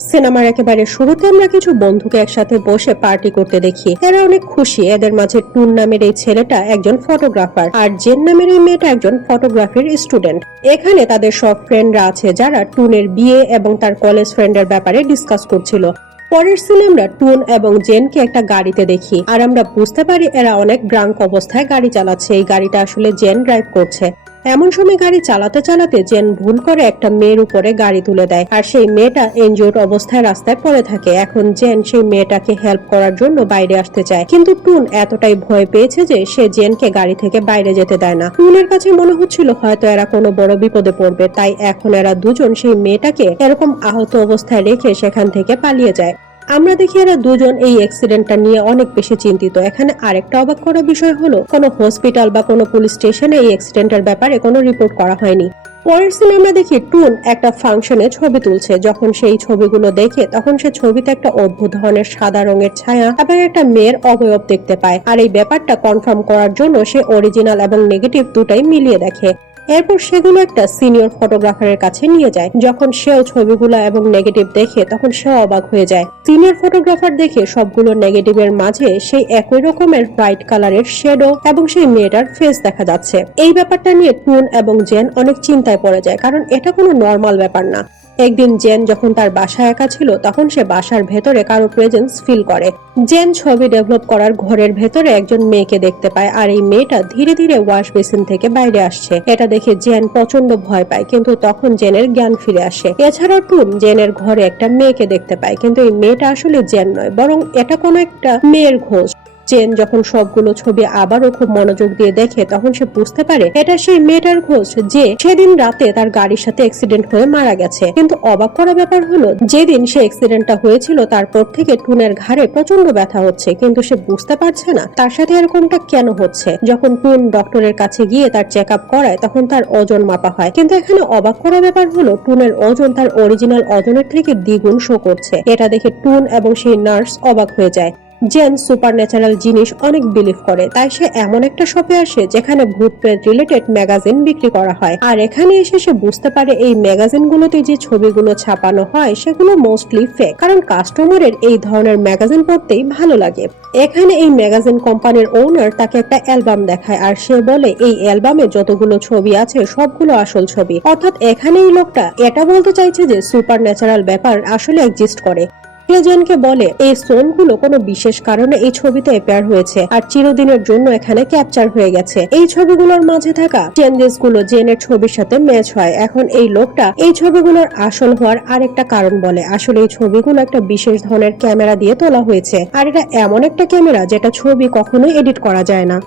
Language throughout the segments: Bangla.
সিনেমার একেবারে শুরুতে আমরা কিছু বন্ধুকে একসাথে বসে পার্টি করতে দেখি। এরা অনেক খুশি। এদের মাঝে টুন নামের এই ছেলেটা একজন ফটোগ্রাফার আর জেন নামের এই মেয়েটা একজন ফটোগ্রাফির স্টুডেন্ট। এখানে তাদের সব ফ্রেন্ডরা আছে যারা টুনের বিয়ে এবং তার কলেজ ফ্রেন্ডের ব্যাপারে ডিসকাস করছিল। পরের সিনে আমরা টুন এবং জেনকে একটা গাড়িতে দেখি আর আমরা বুঝতে পারি এরা অনেক ড্রাঙ্ক অবস্থায় গাড়ি চালাচ্ছে। এই গাড়িটা আসলে জেন ড্রাইভ করছে। এমন সময় গাড়ি চালাতে চালাতে জেন ভুল করে একটা মেয়ের উপরে গাড়ি তুলে দেয় আর সেই মেয়েটা ইনজিওর্ড অবস্থায় রাস্তায় পড়ে থাকে। এখন জেন সেই মেয়েটাকে হেল্প করার জন্য বাইরে আসতে চায়, কিন্তু টুন এতটাই ভয় পেয়েছে যে সে জেনকে গাড়ি থেকে বাইরে যেতে দেয় না। টুনের কাছে মনে হচ্ছিল হয়তো এরা কোনো বড় বিপদে পড়বে, তাই এখন এরা দুজন সেই মেয়েটাকে এরকম আহত অবস্থায় রেখে সেখান থেকে পালিয়ে যায়। আমরা দেখি এরা দুজন এই অ্যাক্সিডেন্টটা নিয়ে অনেক বেশি চিন্তিত। এখানে আরেকটা অবাক করার বিষয় হলো কোনো হসপিটাল বা কোনো পুলিশ স্টেশনে এই অ্যাক্সিডেন্টের ব্যাপারে কোনো রিপোর্ট করা হয়নি। পরের সিনে আমরা দেখি টুন একটা ফাংশনে ছবি তুলছে। যখন সেই ছবিগুলো দেখে তখন সে ছবিতে একটা অদ্ভুত ধরনের সাদা রঙের ছায়া এবং একটা মেয়ের অবয়ব দেখতে পায়। আর এই ব্যাপারটা কনফার্ম করার জন্য সে অরিজিনাল এবং নেগেটিভ দুটাই মিলিয়ে দেখে। এরপর সেগুলো একটা সিনিয়র ফটোগ্রাফারের কাছে নিয়ে যায়। যখন সেও ছবিগুলো এবং নেগেটিভ দেখে তখন সেও অবাক হয়ে যায়। সিনিয়র ফটোগ্রাফার দেখে সবগুলো নেগেটিভের মাঝে সেই একই রকমের হোয়াইট কালারের শেডো এবং সেই মেয়েটার ফেস দেখা যাচ্ছে। এই ব্যাপারটা নিয়ে টুন এবং জেন অনেক চিন্তায় পড়ে যায়, কারণ এটা কোনো নর্মাল ব্যাপার না। একদিন জেন যখন তার বাসায় একা ছিল তখন সে বাসার ভেতরে কারো প্রেজেন্স ফিল করে। জেন ছবি ডেভেলপ করার ঘরের ভেতরে একজন মেয়েকে দেখতে পায় আর এই মেয়েটা ধীরে ধীরে ওয়াশ বেসিন থেকে বাইরে আসছে। এটা দেখে জেন প্রচন্ড ভয় পায়, কিন্তু তখন জেনের জ্ঞান ফিরে আসে। এছাড়াও টুন জেনের ঘরে একটা মেয়েকে দেখতে পায়, কিন্তু এই মেয়েটা আসলে জেন নয়, বরং এটা কোনো একটা মেয়ের ঘোষ। জেন যখন সবগুলো ছবি আবারও খুব মনোযোগ দিয়ে দেখে তখন সে বুঝতে পারে এটা সেই মেয়েটার খোঁজ যে সেদিন রাতে তার গাড়ির সাথে অ্যাক্সিডেন্ট হয়ে মারা গেছে। কিন্তু অবাক করা ব্যাপার হলো যেদিন সে অ্যাক্সিডেন্টটা হয়েছিল তারপর থেকে টুনের ঘাড়ে প্রচন্ড ব্যথা হচ্ছে, কিন্তু সে বুঝতে পারছে না তার সাথে এরকমটা কেন হচ্ছে। যখন টুন ডক্টরের কাছে গিয়ে তার চেক আপ করায় তখন তার ওজন মাপা হয়, কিন্তু এখানে অবাক করা ব্যাপার হলো টুনের ওজন তার অরিজিনাল ওজনের থেকে দ্বিগুণ শো করছে। এটা দেখে টুন এবং সেই নার্স অবাক হয়ে যায়। জেন সুপার ন্যাচারাল জিনিস অনেক বিলিভ করে, তাই সে এমন একটা শপে আসে যেখানে ভূত প্রেত রিলেটেড ম্যাগাজিন বিক্রি করা হয়। আর এখানে এসে সে বুঝতে পারে এই ম্যাগাজিন গুলোতে যে ছবিগুলো ছাপানো হয় সেগুলো মোস্টলি ফেক, কারণ কাস্টমারের এই ধরনের ম্যাগাজিন পড়তেই ভালো লাগে। এখানে এই ম্যাগাজিন কোম্পানির ওনার তাকে একটা অ্যালবাম দেখায় আর সে বলে এই অ্যালবামে যতগুলো ছবি আছে সবগুলো আসল ছবি। অর্থাৎ এখানে এই লোকটা এটা বলতে চাইছে যে সুপার ন্যাচারাল ব্যাপার আসলে এক্সিস্ট করে। জেনকে বলে এই স্টোনগুলো কোনো বিশেষ কারণে এই ছবিতে অ্যাপিয়ার হয়েছে আর চিরদিনের জন্য এখানে ক্যাপচার হয়ে গেছে। এই ছবিগুলোর মাঝে থাকা চেঞ্জেস গুলো জেনের ছবির সাথে ম্যাচ হয়। এখন এই লোকটা এই ছবিগুলোর আসল হওয়ার আরেকটা কারণ বলে। আসলে এই ছবিগুলো একটা বিশেষ ধরনের ক্যামেরা দিয়ে তোলা হয়েছে আর এটা এমন একটা ক্যামেরা যেটা ছবি কখনোই এডিট করা যায় না।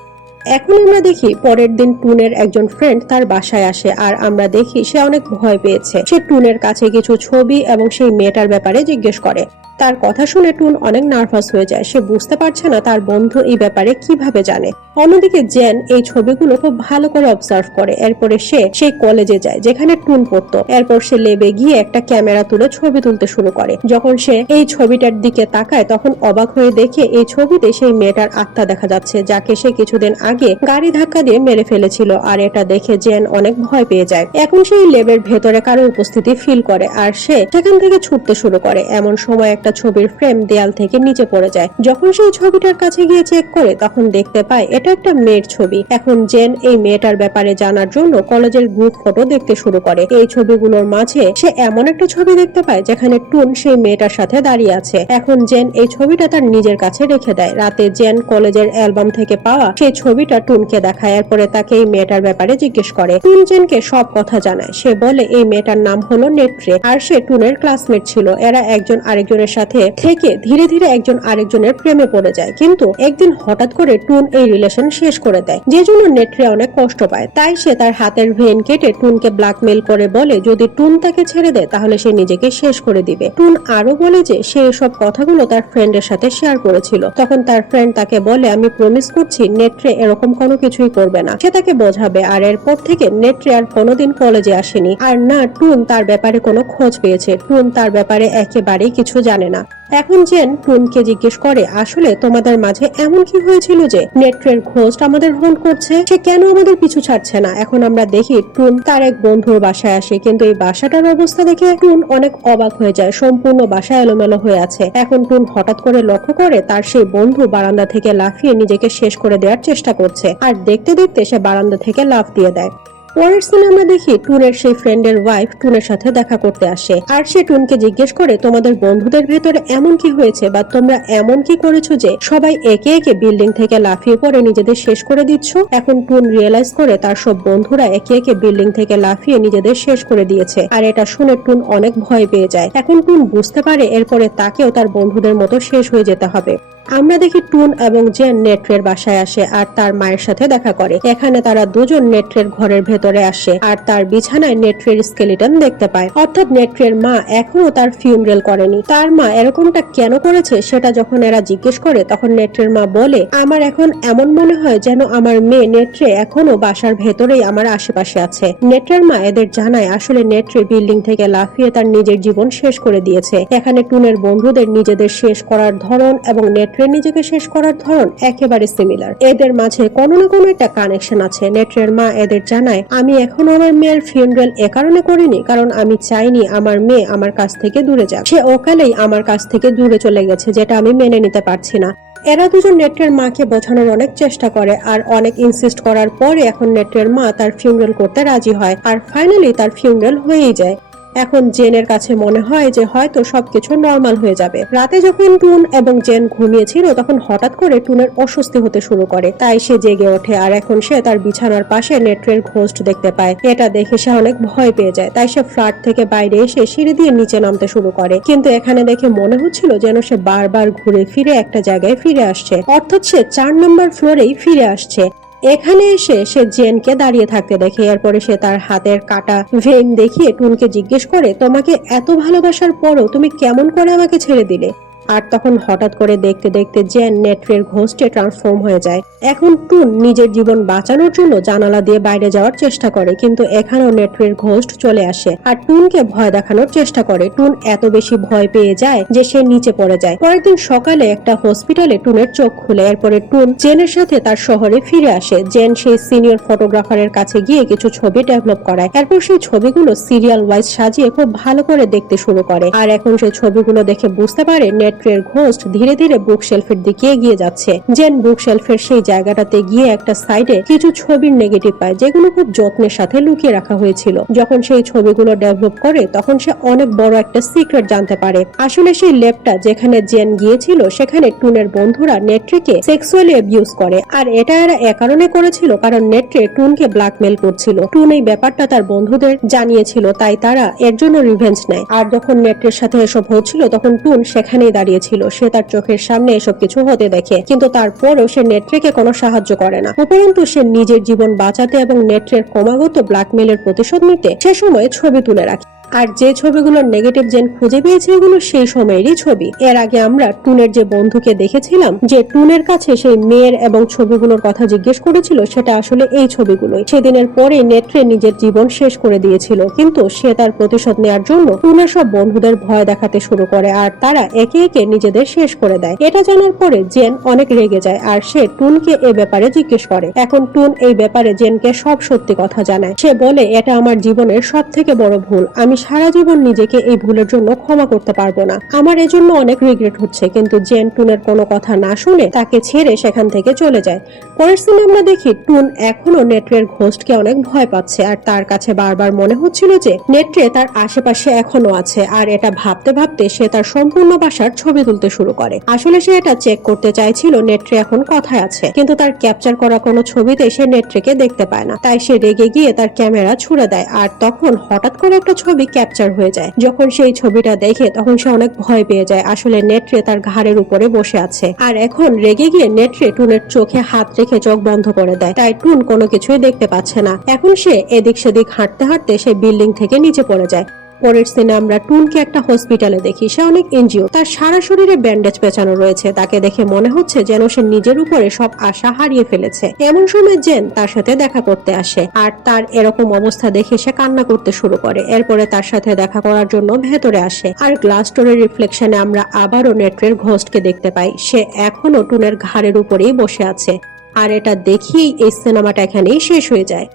এখন আমরা দেখি পরের দিন টুনের একজন ফ্রেন্ড তার বাসায় আসে আর আমরা দেখি সে অনেক ভয় পেয়েছে। সে টুনের কাছে কিছু ছবি এবং সেই মেয়েটার ব্যাপারে জিজ্ঞেস করে। তার কথা শুনে টুন অনেক নার্ভাস হয়ে যায়। সে বুঝতে পারছে না তার বন্ধু এই ব্যাপারে কিভাবে জানে। অন্যদিকে জেন এই ছবিগুলো খুব ভালো করে অবজার্ভ করে। এরপরে সে সেই কলেজে যায় যেখানে টুন পড়তো। এরপর সে লেবে গিয়ে একটা ক্যামেরা তুলে ছবি তুলতে শুরু করে। যখন সে এই ছবিটার দিকে তাকায় তখন অবাক হয়ে দেখে এই ছবিতে সেই মেয়েটার আত্মা দেখা যাচ্ছে যাকে সে কিছুদিন আগে গাড়ি ধাক্কা দিয়ে মেরে ফেলেছিল। আর এটা দেখে জেন অনেক ভয় পেয়ে যায়। এখন সেই লেবের ভেতরে কারো উপস্থিতি ফিল করে আর সে সেখান থেকে ছুটতে শুরু করে। এমন সময় একটা ছবির ফ্রেম দেয়াল থেকে নিচে পড়ে যায়। যখন সেই ছবিটার কাছে গিয়ে চেক করে তখন দেখতে পায় এটা একটা মেয়ের ছবি। এখন জেন এই মেয়েটার ব্যাপারে জানার জন্য কলেজের গ্রুপ ফটো দেখতে শুরু করে। এই ছবিগুলোর মাঝে সে এমন একটা ছবি দেখতে পায় যেখানে টুন সেই মেয়েটার সাথে দাঁড়িয়ে আছে। এখন জেন এই ছবিটা তার নিজের কাছে রেখে দেয়। রাতে জেন কলেজের অ্যালবাম থেকে পাওয়া সেই ছবিটা টুনকে দেখায়। এরপরে তাকে এই মেয়েটার ব্যাপারে জিজ্ঞেস করে। টুন জেনকে সব কথা জানায়। সে বলে এই মেয়েটার নাম হলো নেট্রে আর সে টুনের ক্লাসমেট ছিল। এরা একজন আরেকজনের সাথে থেকে ধীরে ধীরে একজন আরেকজনের প্রেমে পড়ে যায়, কিন্তু একদিন হঠাৎ করে টুন এই রিলেশন শেষ করে দেয়, যে জন্য নেট্রে অনেক কষ্ট পায়। তাই সে তার হাতের ভেন কেটে টুনকে ব্ল্যাকমেইল করে বলে যদি টুন তাকে ছেড়ে দেয় তাহলে সে নিজেকে শেষ করে দিবে। টুন আরো বলে যে সে এসব কথাগুলো তার ফ্রেন্ডের সাথে শেয়ার করেছিল। তখন তার ফ্রেন্ড তাকে বলে আমি প্রমিস করছি নেট্রে এরকম কোনো কিছুই করবে না। সে তাকে বোঝাবে। আর এরপর থেকে নেট্রে আর কোনোদিন কলেজে আসেনি। আর না টুন তার ব্যাপারে কোনো খোঁজ পেয়েছে। টুন তার ব্যাপারে একেবারেই কিছু জানে না। এখন জেন টুনকে জিজ্ঞেস করে, আসলে তোমাদের মাঝে এমন কি হয়েছিল যে নেট্রের ঘোস্ট আমাদের হন্ট করছে? সে কেন আমাদের পিছু ছাড়ছে না? এখন আমরা দেখি টুন তার এক বন্ধুর বাসায় আসে, কিন্তু এই বাসাটার অবস্থা দেখে টুন অনেক অবাক হয়ে যায়। সম্পূর্ণ বাসা এলোমেলো হয়ে আছে। এখন টুন হঠাৎ করে লক্ষ্য করে তার সেই বন্ধু বারান্দা থেকে লাফিয়ে নিজেকে শেষ করে দেওয়ার চেষ্টা করছে, আর দেখতে দেখতে সে বারান্দা থেকে লাফ দিয়ে দেয়। পরের সিনে আমরা দেখি টুনের সেই ফ্রেন্ডের ওয়াইফ টুনের সাথে দেখা করতে আসে, আর সে টুনকে জিজ্ঞেস করে, তোমাদের বন্ধুদের ভেতরে এমন কি হয়েছে বা তোমরা এমন কি করেছো যে সবাই একে একে বিল্ডিং থেকে লাফিয়ে পড়ে নিজেদের শেষ করে দিচ্ছ? এখন টুন রিয়েলাইজ করে তার সব বন্ধুরা একে একে বিল্ডিং থেকে লাফিয়ে নিজেদের শেষ করে দিয়েছে, আর এটা শুনে টুন অনেক ভয় পেয়ে যায়। এখন টুন বুঝতে পারে এরপরে তাকেও তার বন্ধুদের মতো শেষ হয়ে যেতে হবে। আমরা দেখি টুন এবং জেন নেট্রের বাসায় আসে আর তার মায়ের সাথে দেখা করে। এখানে তারা দুজন নেট্রের ঘরের ভেতরে আসে আর তার বিছানায় নেট্রের স্কেলিটন দেখতে পায়, অর্থাৎ নেট্রের মা এখনো তার ফিউনারেল করেনি। তার মা এরকমটা কেন করেছে সেটা যখন এরা জিজ্ঞেস করে, তখন নেট্রের মা বলে, আমার এখন এমন মনে হয় যেন আমার মেয়ে নেট্রে এখনো বাসার ভেতরেই আমার আশেপাশে আছে। নেট্রের মা এদের জানায় আসলে নেট্রে বিল্ডিং থেকে লাফিয়ে তার নিজের জীবন শেষ করে দিয়েছে। এখানে টুনের বন্ধুদের নিজেদের শেষ করার ধরন এবং নেট্রে নিজেকে শেষ করার ধরন একেবারে সিমিলার। এদের মাঝে কোনো না কোনো একটা কানেকশন আছে। নেট্রের মা এদের জানায়, আমি এখনো আমার মেয়ের ফিউনারাল এ কারণে করিনি কারণ আমি চাইনি আমার মেয়ে আমার কাছ থেকে দূরে যাক। সে ওকালেই আমার কাছ থেকে দূরে চলে গেছে, যেটা আমি মেনে নিতে পারছি না। এরা দুজন নেট্রের মাকে বোঝানোর অনেক চেষ্টা করে আর অনেক ইনসিস্ট করার পরে এখন নেট্রের মা তার ফিউনারাল করতে রাজি হয় আর ফাইনালি তার ফিউনারাল হয়েই যায়। এখন জেনের কাছে মনে হয় যে হয়তো সবকিছু নরমাল হয়ে যাবে। রাতে যখন টুন এবং জেন ঘুমিয়েছিল তখন হঠাৎ করে টুনের অস্বস্তি হতে শুরু করে, তাই সে জেগে ওঠে আর এখন সে তার বিছানার পাশে নেট্রের ঘোস্ট দেখতে পায়। এটা দেখে সে অনেক ভয় পেয়ে যায়, তাই সে ফ্ল্যাট থেকে বাইরে এসে সিঁড়ি দিয়ে নিচে নামতে শুরু করে। কিন্তু এখানে দেখে মনে হচ্ছিল যেন সে বারবার ঘুরে ফিরে একটা জায়গায় ফিরে আসছে, অর্থাৎ সে 4 নম্বর ফ্লোরেই ফিরে আসছে। এখানে এসে সে জেনকে দাঁড়িয়ে থাকতে দেখে। এরপরে সে তার হাতের কাটা ভেইন দেখিয়ে টুনকে জিজ্ঞেস করে, তোমাকে এত ভালোবাসার পরও তুমি কেমন করে আমাকে ছেড়ে দিলে? আর তখন হঠাৎ করে দেখতে দেখতে জেন নেট্রের ঘোস্টে ট্রান্সফর্ম হয়ে যায়। এখন টুন নিজের জীবন বাঁচানোর জন্য জানালা দিয়ে বাইরে যাওয়ার চেষ্টা করে, কিন্তু এখানেও নেট্রের ঘোস্ট চলে আসে আর টুনকে ভয় দেখানোর চেষ্টা করে। টুন এত বেশি ভয় পেয়ে যায় যে সে নিচে পড়ে যায়। পরের দিন সকালে একটা হসপিটালে টুনের চোখ খুলে। এরপরে টুন জেনের সাথে তার শহরে ফিরে আসে। জেন সেই সিনিয়র ফটোগ্রাফারের কাছে গিয়ে কিছু ছবি ডেভেলপ করায়। এরপর সেই ছবিগুলো সিরিয়াল ওয়াইজ সাজিয়ে খুব ভালো করে দেখতে শুরু করে। আর এখন সেই ছবিগুলো দেখে বুঝতে পারে নেট্রের ঘোস্ট ধীরে ধীরে বুক শেলফের দিকে এগিয়ে যাচ্ছে। জেন বুক শেলফের সেই জায়গাটাতে গিয়ে একটা সাইডে কিছু ছবির নেগেটিভ পায়, যেগুলো খুব যত্নের সাথে লুকিয়ে রাখা হয়েছিল। যখন সেই ছবিগুলো ডেভেলপ করে তখন সে অনেক বড় একটা সিক্রেট জানতে পারে। আসলে সেই ল্যাবটা যেখানে জেন গিয়েছিল সেখানে টুনের বন্ধুরা নেট্রেকে সেক্সুয়ালি অ্যাবিউজ করে, আর এটা এরা এ কারণে করেছিল কারণ নেট্রে টুনকে ব্ল্যাকমেল করছিল। টুন এই ব্যাপারটা তার বন্ধুদের জানিয়েছিল, তাই তারা এর জন্য রিভেঞ্জ নেয়। আর যখন নেট্রের সাথে এসব হচ্ছিল তখন টুন সেখানেই দাঁড়িয়েছিল। সে তার চোখের সামনে এসব কিছু হতে দেখে, কিন্তু তারপরও সে নেট্রেকে কোনো সাহায্য করে না। উপরন্তু সে নিজের জীবন বাঁচাতে এবং নেট্রের ক্রমাগত ব্ল্যাকমেলের প্রতিশোধ নিতে সে সময় ছবি তুলে রাখে। আর যে ছবিগুলোর নেগেটিভ জেন খুঁজে পেয়েছে এগুলো সেই সময়েরই ছবি। এর আগে আমরা টুনের যে বন্ধুকে দেখেছিলাম যে টুনের কাছে সেই মেয়ের এবং ছবিগুলোর কথা জিজ্ঞেস করেছিল, সেটা আসলে এই ছবিগুলোই। সেদিনের পরে নেট্রে নিজের জীবন শেষ করে দিয়েছিল, কিন্তু সে তার প্রতিশোধ নেওয়ার জন্য টুনের সব বন্ধুদের ভয় দেখাতে শুরু করে আর তারা একে একে নিজেদের শেষ করে দেয়। এটা জানার পরে জেন অনেক রেগে যায় আর সে টুনকে এ ব্যাপারে জিজ্ঞেস করে। এখন টুন এই ব্যাপারে জেনকে সব সত্যি কথা জানায়। সে বলে, এটা আমার জীবনের সব থেকে বড় ভুল। আমি সারা জীবন নিজেকে এই ভুলের জন্য ক্ষমা করতে পারবো না। আমার এজন্য অনেক রিগ্রেট হচ্ছে। কিন্তু জেন টুনের কোনো কথা না শুনে তাকে ছেড়ে সেখান থেকে চলে যায়। পরের সিনে আমরা দেখি টুন এখনো নেট্রের ঘোস্টকে অনেক ভয় পাচ্ছে আর তার কাছে বারবার মনে হচ্ছিল যে নেট্রে তার আশেপাশে এখনো আছে। আর এটা ভাবতে ভাবতে সে তার সম্পূর্ণ বাসার ছবি তুলতে শুরু করে। আসলে সে এটা চেক করতে চাইছিল নেট্রে এখন কোথায় আছে, কিন্তু তার ক্যাপচার করা কোনো ছবিতে সে নেট্রেকে দেখতে পায় না। তাই সে রেগে গিয়ে তার ক্যামেরা ছুড়ে দেয় আর তখন হঠাৎ করে একটা ছবি ক্যাপচার হয়ে যায়। যখন সেই ছবিটা দেখে তখন সে অনেক ভয় পেয়ে যায়। আসলে নেট্রে তার ঘাড়ের উপরে বসে আছে আর এখন রেগে গিয়ে নেট্রে টুনের চোখে হাত রেখে চোখ বন্ধ করে দেয়, তাই টুন কোনো কিছুই দেখতে পাচ্ছে না। এখন সে এদিক সেদিক হাঁটতে হাঁটতে সে বিল্ডিং থেকে নিচে পড়ে যায়। পরের সিনে আমরা টুনকে একটা হসপিটালে দেখি। সে অনেক এনজিও, তার সারা শরীরে ব্যান্ডেজ পেঁচানো রয়েছে। তাকে দেখে মনে হচ্ছে যেন সে নিজের উপরে সব আশা হারিয়ে ফেলেছে। এমন সময় জেন তার সাথে দেখা করতে আসে আর তার এরকম অবস্থা দেখে সে কান্না করতে শুরু করে। এরপরে তার সাথে দেখা করার জন্য ভেতরে আসে আর গ্লাস ডোরের রিফ্লেকশনে আমরা আবারও নেট্রের ঘোস্টকে দেখতে পাই। সে এখনো টুনের ঘাড়ের উপরেই বসে আছে। আর এটা দেখিয়েই এই সিনেমাটা এখানেই শেষ হয়ে যায়।